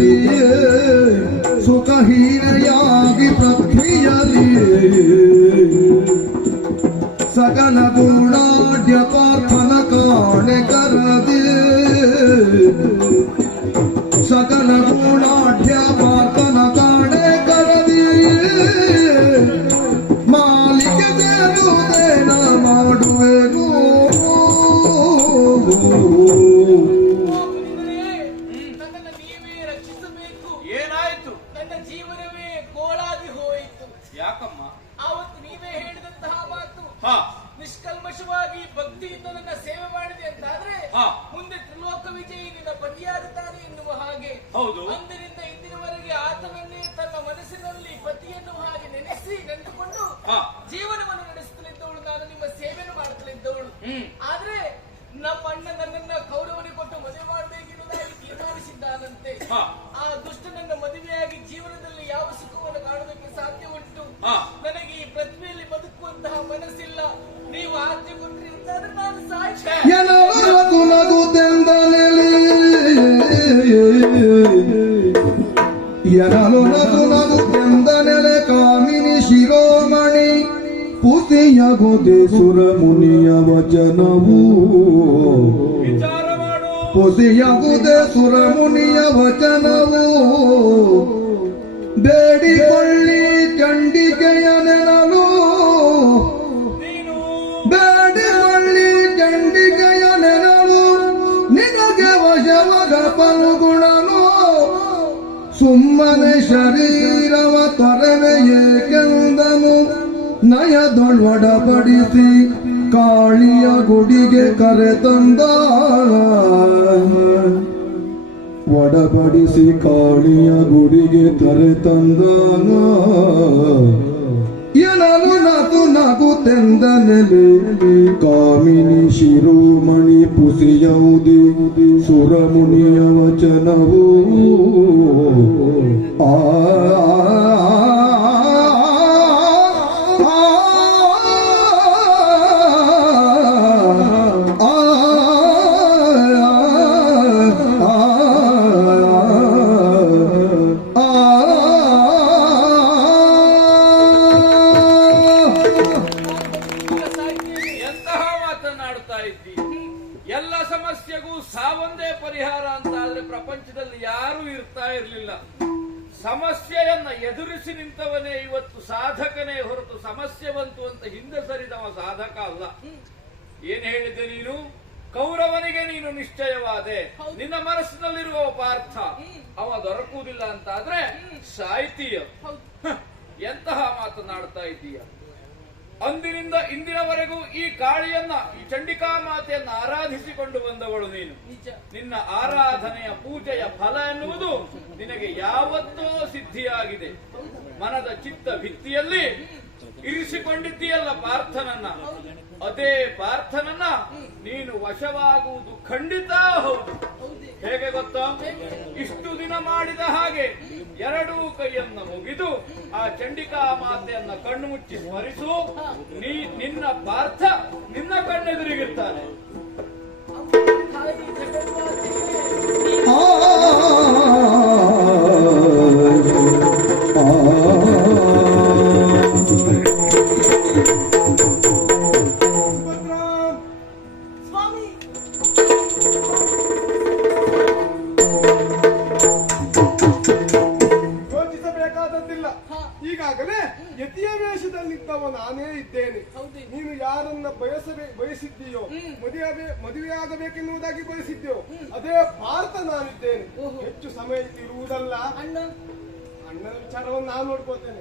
jalliye Sukahir yaagi prakhi jalliye Sagana guna dhyapa thanakane karade Sagana guna ಭಕ್ತಿಯಿಂದ ನನ್ನ ಸೇವೆ ಮಾಡಿದೆ ಅಂತಾದ್ರೆ ಆದ್ರೆ ಮುಂದೆ ತ್ರಿಲೋಕ ವಿಜಯಿ ನಿನ್ನ ಪತಿಯಾಗುತ್ತಾನೆ ಎನ್ನುವ ಹಾಗೆ ಹೌದು. ಅಂದಿನಿಂದ ಇಂದಿನವರೆಗೆ ಆತನನ್ನೇ ತನ್ನ ಮನಸ್ಸಿನಲ್ಲಿ ಪತಿಯನ್ನು ಹಾಗೆ ನೆನೆಸಿ ನೆನೆದುಕೊಂಡು. ಜೀವನವನ್ನು ನಡೆಸುತ್ತಲಿದ್ದವಳು ನಾನು ನಿಮ್ಮ ಸೇವೆಯನ್ನು ಮಾಡುತ್ತಲಿದ್ದವಳು. ಆದ್ರೆ ನಮ್ಮ ಅಣ್ಣ ನನ್ನನ್ನ ಕೌರವನಿಗೆ ಕೊಟ್ಟು ಮದುವೆ ಮಾಡಬೇಕೆನ್ನುವುದಾಗಿ ತೀರ್ಮಾನಿಸಿದ್ದಾನಂತೆ. ಆ ದುಷ್ಟನನ್ನ ಮದುವೆಯಾಗಿ ಜೀವನದಲ್ಲಿ ಯಾವ ಸುಖವನ್ನು ಕಾಣೋದಕ್ಕೆ ಸಾಧ್ಯ ಉಂಟು ಪುತಿಯಗುದೆ ಸುರ ಮುನಿಯ ವಚನವು. ಪುತಿಯಗುದೆ ಸುರ ಮುನಿಯ ವಚನವು. ಬೇಡಿಕೊಳ್ಳಿ ಚಂಡಿಕೆಯ ನೆನಲು. ನೀನು. ಬೇಡಿಕೊಳ್ಳಿ ಚಂಡಿಕೆಯ ನೆನಲು. ನಿನಗೆ ವಶವಾದ ಪನುಗುಣನು ಸುಮ್ಮನೆ ಶರೀರವ ತೊರವೆ ಏಕೆಂದನು ನಯದೊಳೊಡಪಡಿಸಿ ಕಾಳಿಯ ಗುಡಿಗೆ ಕರೆತಂದ. ಒಡಬಡಿಸಿ ಕಾಳಿಯ ಗುಡಿಗೆ ಕರೆತಂದನ ಎನಲು ನಗು ನಗುತ್ತೆಂದ ನೆಲೆ ಕಾಮಿನಿ ಶಿರೋಮಣಿ ಪುಸಿಯೌದಿ ಸುರಮುನಿಯ ವಚನವೂ. ಆ ಪರಿಹಾರ ಅಂತ ಆದ್ರೆ ಪ್ರಪಂಚದಲ್ಲಿ ಯಾರೂ ಇರ್ತಾ ಇರಲಿಲ್ಲ. ಸಮಸ್ಯೆಯನ್ನ ಎದುರಿಸಿ ನಿಂತವನೇ ಇವತ್ತು ಸಾಧಕನೇ ಹೊರತು ಸಮಸ್ಯೆ ಬಂತು ಅಂತ ಹಿಂದೆ ಸರಿದವ ಸಾಧಕ ಅಲ್ಲ. ಏನ್ ಹೇಳಿದೆ ನೀನು? ಕೌರವನಿಗೆ ನೀನು ನಿಶ್ಚಯವಾದೆ. ನಿನ್ನ ಮನಸ್ಸಿನಲ್ಲಿರುವ ಪಾರ್ಥ. ಅವ ದೊರಕುವುದಿಲ್ಲ ಅಂತ ಆದ್ರೆ ಸಾಯ್ತೀಯ. ಎಂತಹ ಮಾತನಾಡ್ತಾ ಇದ್ದೀಯ? ಅಂದಿನಿಂದ ಇಂದಿನವರೆಗೂ ಈ ಕಾಳಿಯನ್ನ ಈ ಚಂಡಿಕಾ ಮಾತೆಯನ್ನ ಆರಾಧಿಸಿಕೊಂಡು ಬಂದವಳು ನೀನು. ನಿನ್ನ ಆರಾಧನೆಯ ಪೂಜೆಯ ಫಲ ಎನ್ನುವುದು ನಿನಗೆ ಯಾವತ್ತೋ ಸಿದ್ಧಿಯಾಗಿದೆ. ಮನದ ಚಿತ್ತ ಭಿತ್ತಿಯಲ್ಲಿ ಇರಿಸಿಕೊಂಡಿದ್ದೀಯಲ್ಲ ಪಾರ್ಥನನ್ನ. ಅದೇ ಪಾರ್ಥನನ್ನ ನೀನು ವಶವಾಗುವುದು ಖಂಡಿತ ಹೌದು. ಹೇಗೆ ಗೊತ್ತಾ? ಇಷ್ಟು ದಿನ ಮಾಡಿದ ಹಾಗೆ ಎರಡೂ ಕೈಯನ್ನ ಮುಗಿದು ಆ ಚಂಡಿಕಾ ಮಾತೆಯನ್ನ ಕಣ್ಣು ಮುಚ್ಚಿ ಸ್ಮರಿಸು. ನೀ ನಿನ್ನ ಪಾರ್ಥ ನಿನ್ನ ಕಣ್ಣೆದುರಿಗಿರ್ತಾನೆ. ಮದುವೆ ಮದುವೆಯಾಗಬೇಕೆನ್ನುವುದಾಗಿ ಬಯಸಿದ್ದೆವು. ಅದೇ ಭಾರತ ನಾನಿದ್ದೇನೆ. ಹೆಚ್ಚು ಸಮಯ ಇರುವುದಲ್ಲ. ಅಣ್ಣ. ಅಣ್ಣನ ವಿಚಾರವನ್ನು ನಾನು ನೋಡ್ಕೋತೇನೆ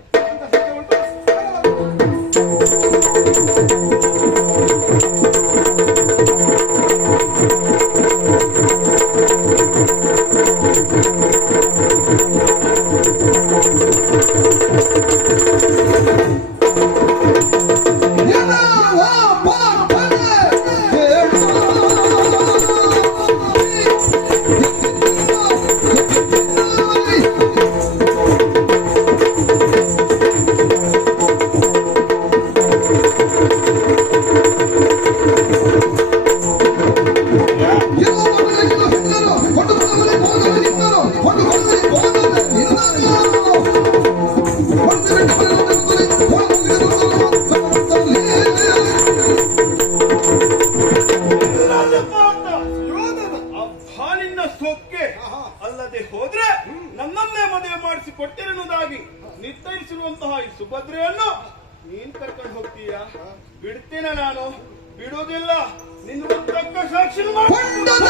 ಸುಭದ್ರೆಯನ್ನು ನೀನ್ ಕರ್ಕೊಂಡು ಹೋಗ್ತೀಯ? ಬಿಡ್ತೀನ ನಾನು? ಬಿಡೋದಿಲ್ಲ. ನಿನ್ನ ತಕ್ಕ ಸಾಕ್ಷಿ ಕೊಂಡದ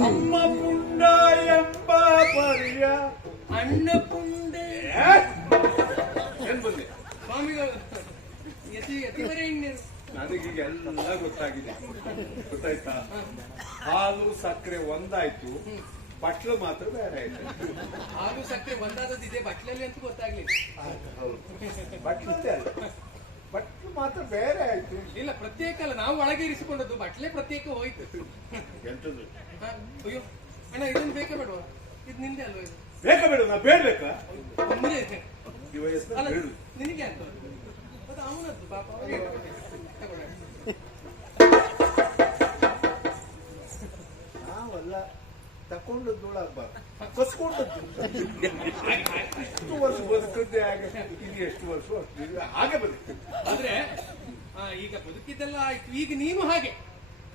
ಅಮ್ಮ ಪುಂಡ ಎಂಬ ಪರಿಯ ಅಣ್ಣ ಪುಂಡೆ ಸ್ವಾಮಿಗಳು ಯತಿ ಯತಿವರೇಣ್ಯರು ನನಗೀಗ ಎಲ್ಲ ಗೊತ್ತಾಗಿದೆ ಗೊತ್ತಾಯ್ತಾ ಹಾಲು ಸಕ್ಕರೆ ಒಂದಾಯ್ತು ಬಟ್ಲು ಮಾತ್ರ ಬೇರೆ ಆಯ್ತು ಹಾಲು ಸಕ್ಕರೆ ಒಂದಾದದ್ದು ಇದೆ, ಬಟ್ಲಲ್ಲಿ ಅಂತ ಗೊತ್ತಾಗ್ಲಿಲ್ಲ. ಅಲ್ಲ. ಬಟ್ಲು ಮಾತ್ರ ಬೇರೆ ಆಯ್ತು. ಇಲ್ಲ ಪ್ರತ್ಯೇಕ ಅಲ್ಲ ನಾವು ಒಳಗೆ ಇರಿಸಿಕೊಂಡದ್ದು ಬಟ್ಲೆ ಪ್ರತ್ಯೇಕ ಹೋಯ್ತು. ಎಂತದ್ದು ಹ, ಅಯ್ಯೋ ಅಣ್ಣ ಇದೊಂದು ಬೇಕಾ ಬೇಡವಾ? ಇದು ನಿಂದೆ ಅಲ್ವಾ ಇದು? ಬೇಕಾ ಬೇಡ ನಾ ಬೇಡಬೇಕಾ? ಒಮ್ಮೆ ಇದೆ. ಈ ವಯಸ್ಸಿನ ಅಲ್ಲ ಬೇಡು. ನಿನಗೆ ಅಂತ ಅದು. ಅವನದ್ದು ಪಾಪ ಅವ್ನಿಗೆ ತಗೊಳ್ಳಿ. ನಾವಲ್ಲ ತಕೊಂಡು ದೂಳಾಗ್ಬಾರ್ದು ಎಷ್ಟು ವರ್ಷ ಬದುಕದ್ದೇ ಆಗ ಇದು ಎಷ್ಟು ವರ್ಷ ಹಾಗೆ ಬದುಕು ಆದ್ರೆ ಆ, ಈಗ ಬದುಕಿದ್ದೆಲ್ಲ ಆಯ್ತು. ಈಗ ನೀನು ಹಾಗೆ.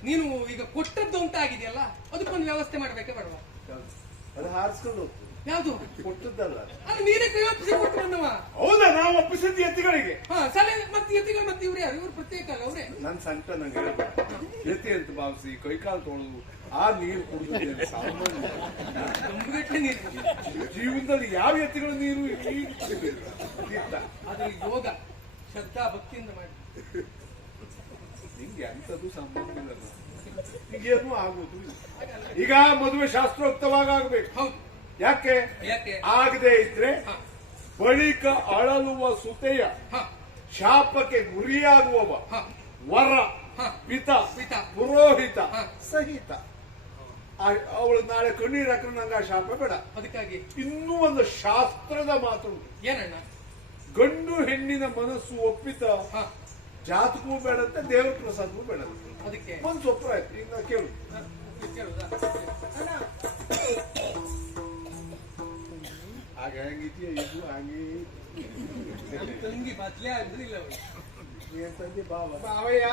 ನೀನು ಈಗ ಕೊಟ್ಟದ್ದು ಉಂಟಾಗಿದೆಯಲ್ಲ ಅದಕ್ಕೊಂದು ವ್ಯವಸ್ಥೆ ಮಾಡ್ಬೇಕೆ ಬೇಡವಾ? ಅದು ಹಾರಿಸ್ಕೊಂಡು ಹೋಗ್ತದೆ ಯಾವುದು? ಕೊಟ್ಟದ್ದಲ್ಲ ಅದು. ನೀನೇ ಕೈ ಒಪ್ಪಿಸಿ ಕೊಟ್ಟು ಬಂದವ ಹೌದಾ? ನಾವು ಒಪ್ಪಿಸಿದ್ದು ಎತ್ತಿಗಳಿಗೆ. ಹಾ ಸಲ ಮತ್ತೆ ಎತ್ತಿಗಳು ಮತ್ತೆ ಇವ್ರು ಯಾರು? ಇವ್ರು ಪ್ರತ್ಯೇಕ ಅಲ್ಲ ಅವ್ರೆ. ನನ್ ಸಂಕಟ ನಂಗೆ ಹೇಳ್ಬೇಕು ಎತ್ತಿ ಅಂತ ಭಾವಿಸಿ ಕೈಕಾಲು ತೊಳೆದು ಆ ನೀರು ಕುಡಿದು ಸಾಮಾನ್ಯ ತುಂಬಗಟ್ಟಲೆ ನೀರು ಜೀವನದಲ್ಲಿ ಯಾವ ಎತ್ತಿಗಳು ನೀರು. ಅದು ಯೋಗ ಶ್ರದ್ಧಾ ಭಕ್ತಿಯಿಂದ ಮಾಡಿ ನಿಂಗೆ ಎಂತದ್ದು ಸಂಬಂಧ ಇಲ್ಲ. ಈಗೇನು ಆಗುದು. ಈಗ ಮದುವೆ ಶಾಸ್ತ್ರೋಕ್ತವಾಗ ಆಗ್ಬೇಕು. ಹೌದು. ಯಾಕೆ? ಯಾಕೆ? ಆಗದೆ ಇದ್ರೆ ಹ, ಬಳಿಕ ಅಳಲುವ ಸುತೆಯ ಹ, ಶಾಪಕ್ಕೆ ಗುರಿಯಾಗುವವ ಹ, ವರ ಹ. ಪಿತ ಪಿತ. ಪುರೋಹಿತ ಹ. ಸಹಿತ. ಅವಳು ನಾಳೆ ಕಣ್ಣೀರ್ ಹಾಕಿದ್ರೆ ನಂಗೆ ಆ ಶಾಪ ಬೇಡ. ಅದಕ್ಕಾಗಿ? ಇನ್ನೂ ಒಂದು ಶಾಸ್ತ್ರದ ಮಾತು ಏನಣ್ಣ? ಗಂಡು ಹೆಣ್ಣಿನ ಮನಸ್ಸು ಒಪ್ಪಿತ ಜಾತಕೂ ಜಾತಕವೂ ಬೇಡಂತೆ ದೇವ್ರ ಪ್ರಸಾದವೂ ಬೇಡ ಅದಕ್ಕೆ ಒಂದು ಸೊಪ್ಪು ಆಯ್ತು ಈಗ ನಾ ಕೇಳು. ಕೇಳುದಾ? ಹಾಗೆ ಹೆಂಗಿದ್ಯಾ ಇದು ಹಾಗೆ ತಂಗಿ ಬದ್ಲೇ ಅವಳು ಏನ್ ಬಾವ ಬಾವಯ್ಯ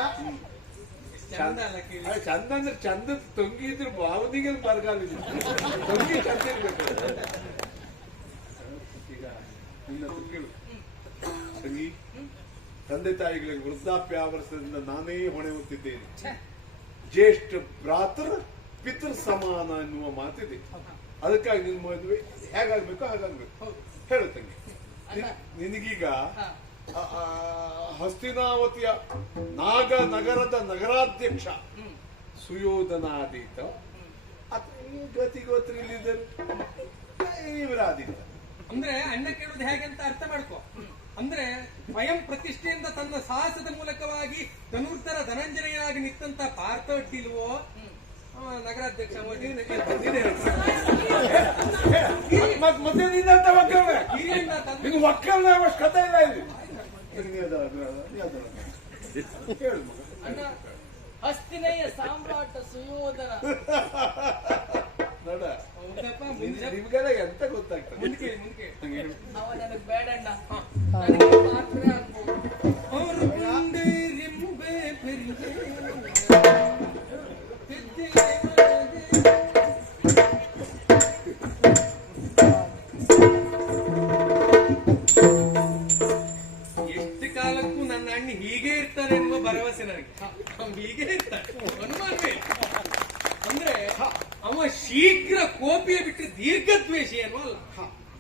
ಚಂದ ಅಲ್ಲ ಚಂದ ಅಂದ್ರೆ ಚಂದ ತಂಗಿ ಇದ್ರೆ ಬಾವದಿಗೆ ಬರಗಾಲ ಇದೆ. ತಂಗಿ ಚಂದ ಇರ್ಬೇಕು ಈಗ ನಿನ್ನ ಕೇಳು ತಂಗಿ ತಂದೆ ತಾಯಿಗಳಿಗೆ ವೃದ್ಧಾಪ್ಯ ಆವರಿಸದಿಂದ ನಾನೇ ಹೊಣೆ ಹೊತ್ತಿದ್ದೇನೆ ಜ್ಯೇಷ್ಠ ಭ್ರಾತೃ ಪಿತೃ ಸಮಾನ ಎನ್ನುವ ಮಾತಿದೆ ಅದಕ್ಕಾಗಿ ನಿನ್ ಮದುವೆ ಹೇಗಾಗ್ಬೇಕು ಹಾಗಾಗ್ಬೇಕು. ಹೇಳುತ್ತಂಗೆ ಹೇಳು ತಂಗಿ. ನಿನಗೀಗ ಹಸ್ತಿನಾವತಿಯ ನಾಗ ನಗರದ ನಗರಾಧ್ಯಕ್ಷ ಸುಯೋಧನಾದೀತ. ಗತಿ ಗೋತ್ರ ಇವರಾದೀತ. ಅಂದ್ರೆ ಅಣ್ಣ ಕೇಳುದು ಹೇಗೆ ಅಂತ ಅರ್ಥ ಮಾಡ್ಕೋ. ಅಂದ್ರೆ ಸ್ವಯಂ ಪ್ರತಿಷ್ಠೆಯಿಂದ ತನ್ನ ಸಾಹಸದ ಮೂಲಕವಾಗಿ ಧನುರ್ಧರ ಧನಂಜನೆಯಾಗಿ ನಿಂತ ಪಾರ್ಥಿಲ್ವೋ ನಗರಾಧ್ಯಕ್ಷ ಮತ್ತೆ ನಿನ್ನಂತ ಒಕ್ಕಲ್ನೆ ನಿಮ್ಗೆ ಒಕ್ಕಲ್ನ ಅವಶ್ಯಕತೆ ಇಲ್ಲ ಇಲ್ಲಿ. ಹಸ್ತಿನಯ್ಯ ಸಾಮ್ರಾಟ ಸುಯೋಧನ. ನೋಡ ನಿಮ್ಗೆಲ್ಲ ಎಂತ ಗೊತ್ತಾಗ್ತದೆ? ಅನುಮಾನವೇ. ಅಂದ್ರೆ ಅವ ಶೀಘ್ರ ಕೋಪಿಯ ಬಿಟ್ಟು ದೀರ್ಘದ್ವೇಷಿ ಅಲ್ಲ?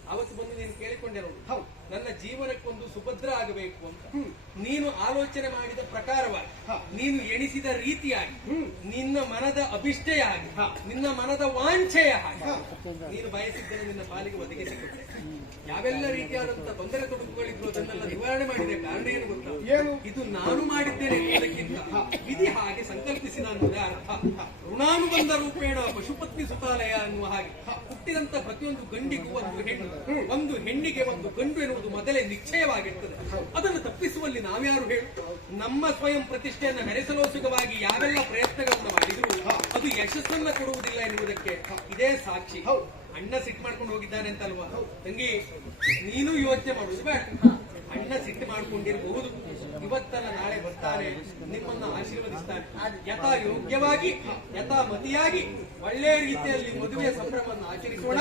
ಅವತ್ತು ಬಂದು ನೀನು ಕೇಳಿಕೊಂಡೆ ಹೌದು. ನನ್ನ ಜೀವನಕ್ಕೊಂದು ಸುಭದ್ರ ಆಗಬೇಕು ಅಂತ. ನೀನು ಆಲೋಚನೆ ಮಾಡಿದ ಪ್ರಕಾರವಾಗಿ. ನೀನು ಎಣಿಸಿದ ರೀತಿಯಾಗಿ. ನಿನ್ನ ಮನದ ಅಭಿಷ್ಠೆಯ ಹಾಗೆ ನಿನ್ನ ಮನದ ವಾಂಛೆಯ ಹಾಗೆ ನೀನು ಬಯಸಿದ್ದನ್ನು ನಿನ್ನ ಪಾಲಿಗೆ ಒದಗಿಸಿಕೊಟ್ಟೆ ಯಾವೆಲ್ಲ ರೀತಿಯಾದಂತಹ ತೊಂದರೆ ತೊಡಕುಗಳಿದ್ರು ಅದನ್ನೆಲ್ಲ ನಿವಾರಣೆ ಮಾಡಿದೆ. ಕಾರಣ ಏನು ಗೊತ್ತಾ? ಇದು ನಾನು ಮಾಡಿದ್ದೇನೆ ಎನ್ನುವುದಕ್ಕಿಂತ. ವಿಧಿ ಹಾಗೆ ಸಂಕಲ್ಪಿಸಿದ ಅನ್ನೋದೇ ಅರ್ಥ ಋಣಾನುಬಂಧ ರೂಪೇಣ ಪಶುಪತ್ನಿ ಸುತಾಲಯ ಅನ್ನುವ ಹಾಗೆ. ಹುಟ್ಟಿದಂತ ಪ್ರತಿಯೊಂದು ಗಂಡಿಗೂ ಒಂದು ಹೆಣ್ಣು. ಒಂದು ಹೆಣ್ಣಿಗೆ ಒಂದು ಗಂಡು ಎನ್ನುವುದು ಮೊದಲೇ ನಿಶ್ಚಯವಾಗಿರ್ತದೆ. ಅದನ್ನು ತಪ್ಪಿಸುವಲ್ಲಿ ನಾವ್ಯಾರು ಹೇಳು? ನಮ್ಮ ಸ್ವಯಂ ಪ್ರತಿಷ್ಠೆಯನ್ನು ಮೆರೆಸಲೋಸುಗವಾಗಿ ಯಾವೆಲ್ಲ ಪ್ರಯತ್ನಗಳನ್ನು ಮಾಡಿದ್ರು ಅದು ಯಶಸ್ಸನ್ನ ಕೊಡುವುದಿಲ್ಲ ಎನ್ನುವುದಕ್ಕೆ ಇದೇ ಸಾಕ್ಷಿ. ಅಣ್ಣ ಸಿಟ್ಟು ಮಾಡ್ಕೊಂಡು ಹೋಗಿದ್ದಾನೆ ಅಂತಲ್ವಾ? ತಂಗಿ ನೀನು ಯೋಚನೆ ಮಾಡುದು ಬೇಡ. ಅಣ್ಣ ಸಿಟ್ಟು ಮಾಡ್ಕೊಂಡಿರಬಹುದು ಇವತ್ತಲ್ಲ ನಾಳೆ ಬರ್ತಾನೆ ನಿಮ್ಮನ್ನ ಆಶೀರ್ವದಿಸ್ತಾನೆ. ಯಥಾ ಯೋಗ್ಯವಾಗಿ ಯಥಾ ಮತಿಯಾಗಿ ಒಳ್ಳೆಯ ರೀತಿಯಲ್ಲಿ ಮದುವೆ ಸಂಭ್ರಮವನ್ನು ಆಚರಿಸೋಣ.